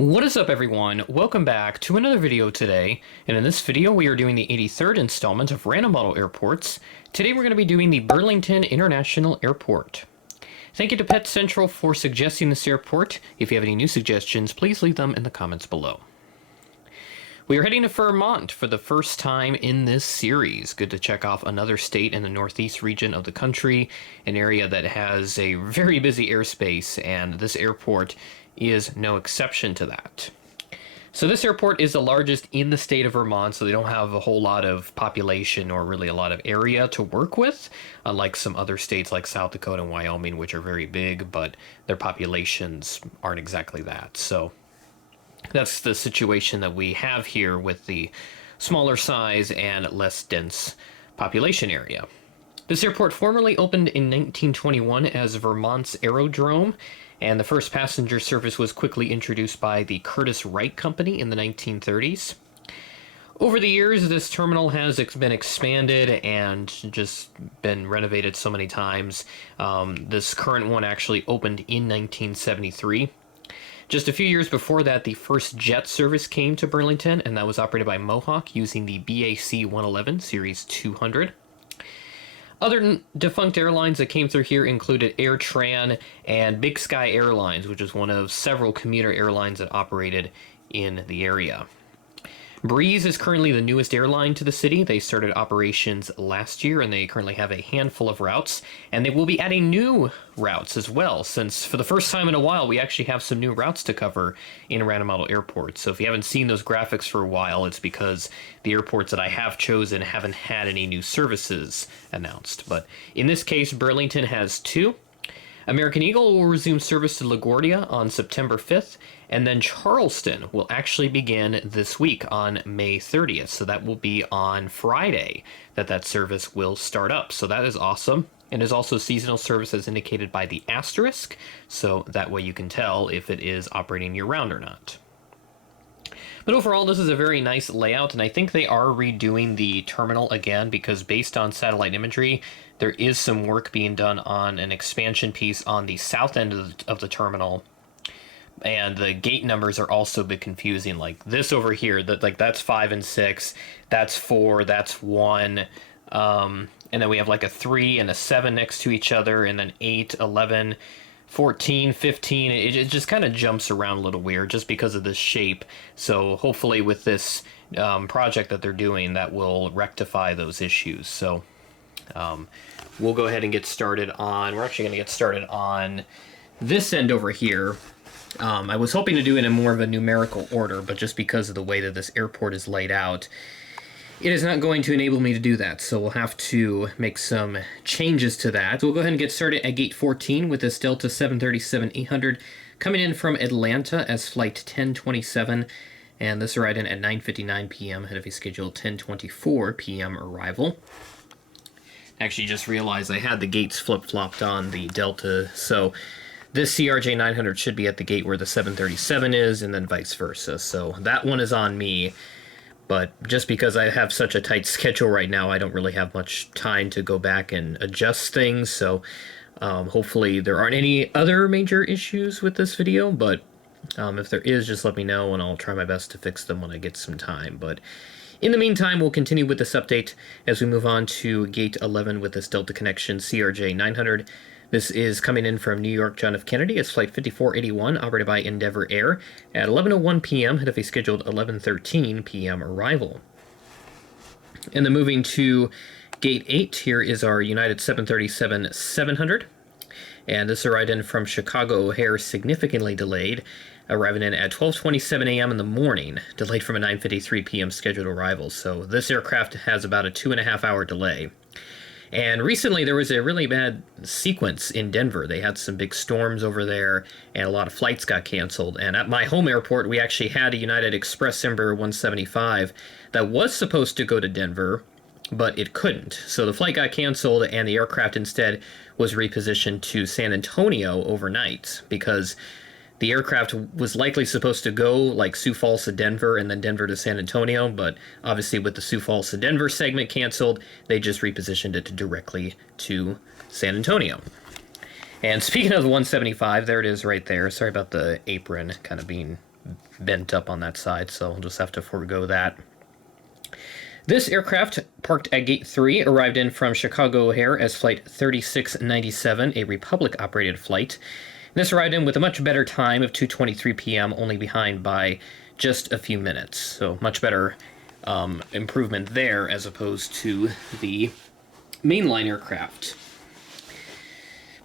What is up, everyone? Welcome back to another video today, and in this video we are doing the 83rd installment of Random Model Airports. Today we're going to be doing the Burlington International Airport. Thank you to Pet Central for suggesting this airport. If you have any new suggestions, please leave them in the comments below. We are heading to Vermont for the first time in this series. Good to check off another state in the northeast region of the country, an area that has a very busy airspace, and this airport is no exception to that. So this airport is the largest in the state of Vermont, so they don't have a whole lot of population or really a lot of area to work with, unlike some other states like South Dakota and Wyoming, which are very big, but their populations aren't exactly that. So that's the situation that we have here with the smaller size and less dense population area. This airport formerly opened in 1921 as Vermont's Aerodrome, and the first passenger service was quickly introduced by the Curtiss Wright Company in the 1930s. Over the years, this terminal has been expanded and just been renovated so many times. This current one actually opened in 1973. Just a few years before that, the first jet service came to Burlington, and that was operated by Mohawk using the BAC 111 Series 200. Other defunct airlines that came through here included AirTran and Big Sky Airlines, which is one of several commuter airlines that operated in the area. Breeze is currently the newest airline to the city. They started operations last year, and they currently have a handful of routes, and they will be adding new routes as well, since for the first time in a while we actually have some new routes to cover in Random Model Airports. So if you haven't seen those graphics for a while, it's because the airports that I have chosen haven't had any new services announced. But in this case, Burlington has two. American Eagle will resume service to LaGuardia on September 5th, and then Charleston will actually begin this week on May 30th. So that will be on Friday that service will start up. So that is awesome. And there's also seasonal service as indicated by the asterisk, so that way you can tell if it is operating year-round or not. But overall, this is a very nice layout, and I think they are redoing the terminal again because based on satellite imagery, there is some work being done on an expansion piece on the south end of the terminal. And the gate numbers are also a bit confusing. Like this over here, that's 5 and 6, that's 4, that's 1. And then we have like a 3 and a 7 next to each other, and then 8, 11, 14, 15. It just kind of jumps around a little weird just because of this shape. So hopefully with this project that they're doing, that will rectify those issues. So we'll go ahead and get started on, we're actually going to get started on this end over here. I was hoping to do it in more of a numerical order, but just because of the way that this airport is laid out, it is not going to enable me to do that, so we'll have to make some changes to that. So we'll go ahead and get started at gate 14 with this Delta 737-800 coming in from Atlanta as flight 1027, and this arrived in at 9:59 p.m. ahead of a scheduled 10:24 p.m. arrival. Actually just realized I had the gates flip-flopped on the Delta, so this CRJ 900 should be at the gate where the 737 is, and then vice versa. So that one is on me, but just because I have such a tight schedule right now, I don't really have much time to go back and adjust things. So hopefully there aren't any other major issues with this video, but if there is, just let me know, and I'll try my best to fix them when I get some time. But in the meantime, we'll continue with this update as we move on to gate 11 with this Delta Connection CRJ 900. This is coming in from New York John F. Kennedy. It's flight 5481, operated by Endeavor Air, at 11:01 p.m., ahead of a scheduled 11:13 p.m. arrival. And then moving to Gate 8, here is our United 737-700. And this arrived in from Chicago O'Hare, significantly delayed, arriving in at 12:27 a.m. in the morning, delayed from a 9:53 p.m. scheduled arrival. So this aircraft has about a 2.5-hour delay. And recently there was a really bad sequence in Denver. They had some big storms over there, and a lot of flights got canceled. And at my home airport, we actually had a United Express Embraer 175 that was supposed to go to Denver, but it couldn't. So the flight got canceled, and the aircraft instead was repositioned to San Antonio overnight, because the aircraft was likely supposed to go like Sioux Falls to Denver and then Denver to San Antonio, but obviously with the Sioux Falls to Denver segment canceled, they just repositioned it directly to San Antonio. And speaking of the 175, there it is right there. Sorry about the apron kind of being bent up on that side, so I'll just have to forego that. This aircraft, parked at Gate 3, arrived in from Chicago O'Hare as Flight 3697, a Republic-operated flight. This arrived in with a much better time of 2:23 p.m., only behind by just a few minutes. So much better improvement there as opposed to the mainline aircraft.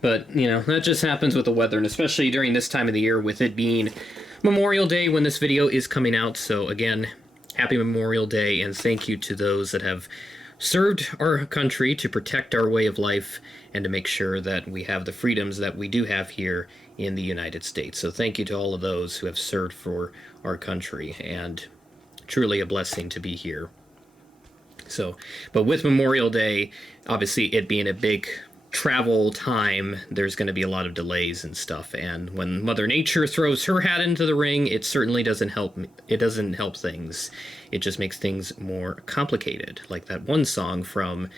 But, you know, that just happens with the weather, and especially during this time of the year with it being Memorial Day when this video is coming out. So again, happy Memorial Day, and thank you to those that have served our country to protect our way of life and to make sure that we have the freedoms that we do have here in the United States. So thank you to all of those who have served for our country, and truly a blessing to be here. So, but with Memorial Day, obviously it being a big travel time, there's going to be a lot of delays and stuff, and when Mother Nature throws her hat into the ring, it certainly doesn't help. It doesn't help things. It just makes things more complicated, like that one song from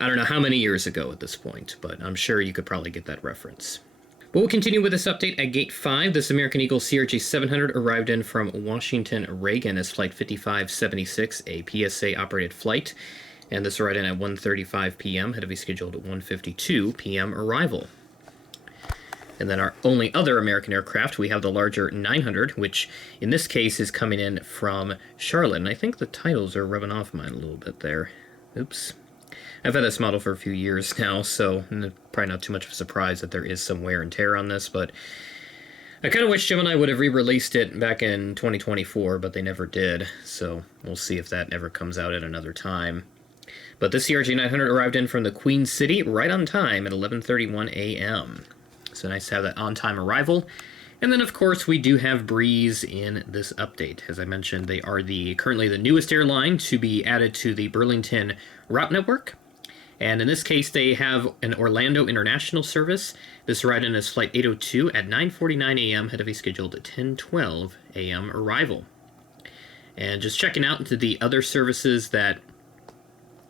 I don't know how many years ago at this point, but I'm sure you could probably get that reference. But we'll continue with this update at Gate 5. This American Eagle CRJ 700 arrived in from Washington Reagan as Flight 5576, a PSA-operated flight. And this arrived in at 1:35 p.m., had to be scheduled at 1:52 p.m. arrival. And then our only other American aircraft, we have the larger 900, which in this case is coming in from Charlotte. And I think the titles are rubbing off mine a little bit there. Oops. I've had this model for a few years now, so probably not too much of a surprise that there is some wear and tear on this, but I kind of wish Gemini would have re-released it back in 2024, but they never did, so we'll see if that ever comes out at another time. But this CRJ 900 arrived in from the Queen City right on time at 11:31 a.m. So nice to have that on-time arrival. And then, of course, we do have Breeze in this update. As I mentioned, they are currently the newest airline to be added to the Burlington route network. And in this case, they have an Orlando international service. This arrived in as Flight 802 at 9:49 a.m., had to be scheduled at 10:12 a.m. arrival. And just checking out into the other services that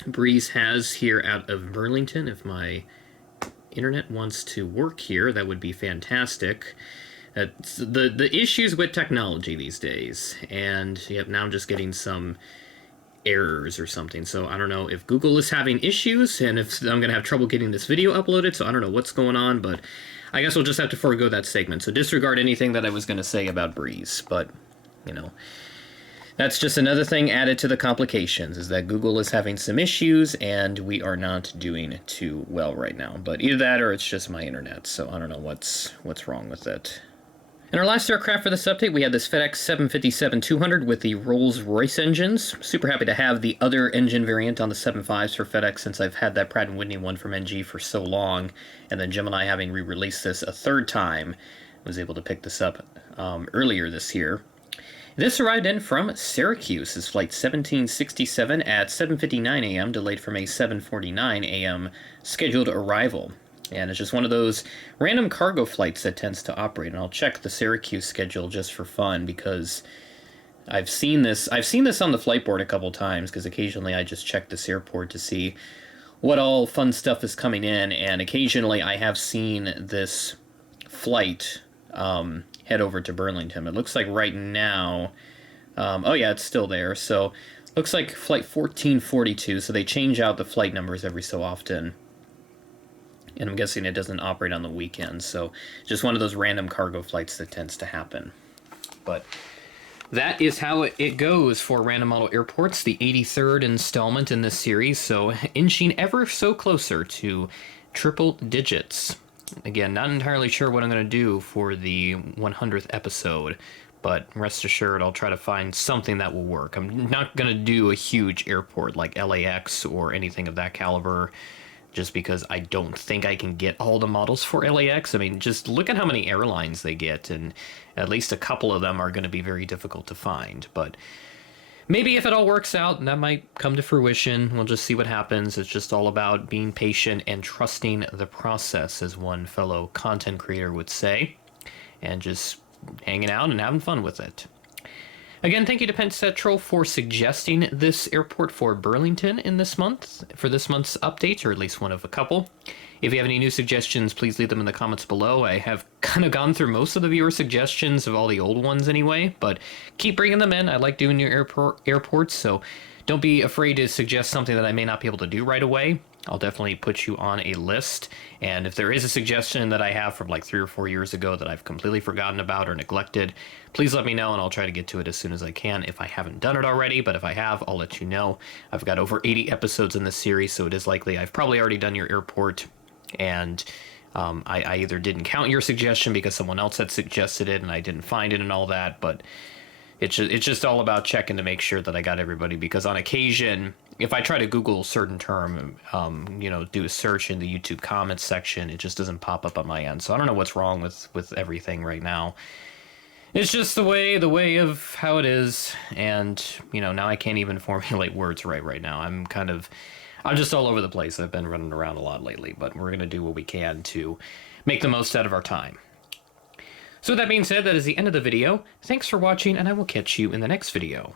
Breeze has here out of Burlington. If my internet wants to work here, that would be fantastic. The issues with technology these days, and yep, now I'm just getting some errors or something. So I don't know if Google is having issues and if I'm going to have trouble getting this video uploaded, so I don't know what's going on, but I guess we'll just have to forego that segment. So disregard anything that I was going to say about Breeze, but, you know, that's just another thing added to the complications, is that Google is having some issues and we are not doing too well right now. But either that or it's just my internet, so I don't know what's wrong with it. In our last aircraft for this update, we had this FedEx 757-200 with the Rolls-Royce engines. Super happy to have the other engine variant on the 75s for FedEx, since I've had that Pratt & Whitney one from NG for so long, and then Gemini having re-released this a third time, was able to pick this up earlier this year. This arrived in from Syracuse as Flight 1767 at 7:59 a.m., delayed from a 7:49 a.m. scheduled arrival. And it's just one of those random cargo flights that tends to operate. And I'll check the Syracuse schedule just for fun, because I've seen this on the flight board a couple times, because occasionally I just check this airport to see what all fun stuff is coming in, and occasionally I have seen this flight head over to Burlington. It looks like right now, oh yeah, it's still there. So looks like Flight 1442, so they change out the flight numbers every so often. And I'm guessing it doesn't operate on the weekends, so just one of those random cargo flights that tends to happen. But that is how it goes for Random Model Airports, the 83rd installment in this series, so inching ever so closer to triple digits. Again, not entirely sure what I'm going to do for the 100th episode, but rest assured I'll try to find something that will work. I'm not going to do a huge airport like LAX or anything of that caliber, just because I don't think I can get all the models for LAX. I mean, just look at how many airlines they get, and at least a couple of them are going to be very difficult to find. But maybe if it all works out, that might come to fruition. We'll just see what happens. It's just all about being patient and trusting the process, as one fellow content creator would say, and just hanging out and having fun with it. Again, thank you to Penn Central for suggesting this airport for Burlington in this month, for this month's update, or at least one of a couple. If you have any new suggestions, please leave them in the comments below. I have kind of gone through most of the viewer suggestions of all the old ones anyway, but keep bringing them in. I like doing new airports, so don't be afraid to suggest something that I may not be able to do right away. I'll definitely put you on a list, and if there is a suggestion that I have from like 3 or 4 years ago that I've completely forgotten about or neglected, please let me know and I'll try to get to it as soon as I can if I haven't done it already, but if I have, I'll let you know. I've got over 80 episodes in this series, so it is likely I've probably already done your airport, and I either didn't count your suggestion because someone else had suggested it and I didn't find it and all that, but it's just all about checking to make sure that I got everybody, because on occasion, if I try to Google a certain term, do a search in the YouTube comments section, it just doesn't pop up on my end. So I don't know what's wrong with everything right now. It's just the way of how it is, and now I can't even formulate words right now. I'm just all over the place. I've been running around a lot lately, but we're gonna do what we can to make the most out of our time. So with that being said, that is the end of the video. Thanks for watching, and I will catch you in the next video.